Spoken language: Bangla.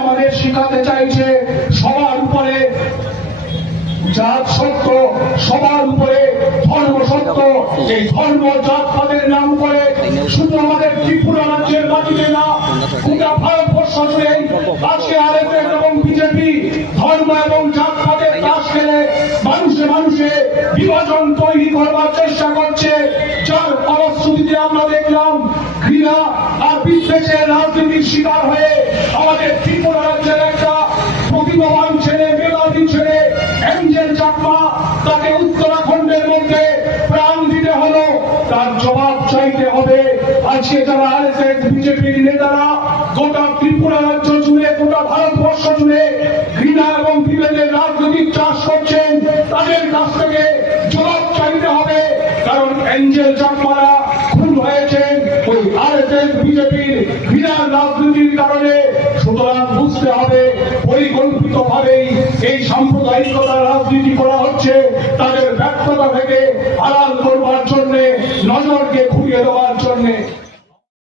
আমাদের শিখাতে চাইছে সবার উপরে জাত সত্য, সবার উপরে ধর্ম সত্য। এই ধর্ম জাতপাতের নাম করে শুধু আমাদের ত্রিপুরা রাজ্যের মাটিতে না, গোটা ভারতবর্ষ জুড়ে আজকে আরএসএস এবং বিজেপি ধর্ম এবং জাতপাতের তাস খেলে মানুষে মানুষে বিভাজন তৈরি করবার চেষ্টা করছে, যার ফলশ্রুতিতে আমরা দেখলাম ঘৃণা আর বিদ্বেষের রাজনীতির শিকার হয়ে আমাদের ত্রিপুরা রাজ্যের একটা প্রতিভাবান ছেলে, মেধাবী ছেলে এঞ্জেল চাকমা, তাকে উত্তরাখণ্ডের মধ্যে প্রাণ দিতে হলো। তার জবাব চাইতে হবে। আজকে যারা আরএসএস বিজেপির নেতারা গোটা ত্রিপুরা রাজ্য জুড়ে, গোটা ভারতবর্ষ জুড়ে ঘৃণা এবং বিভেদের রাজনৈতিক চাষ করছেন, তাদের কাছ থেকে জবাব চাইতে হবে। কারণ এঞ্জেল চাকমারা খুন হয়েছেন ওই আরএসএস বিজেপির ঘৃণার রাজনীতির কারণে। সুতরাং বুঝতে হবে পরিকল্পিতভাবেই এই সাম্প্রদায়িকতার রাজনীতি করা হচ্ছে, তাদের ব্যর্থতা থেকে আড়াল করবার জন্য, নজরকে ঘুরিয়ে দেওয়ার জন্য।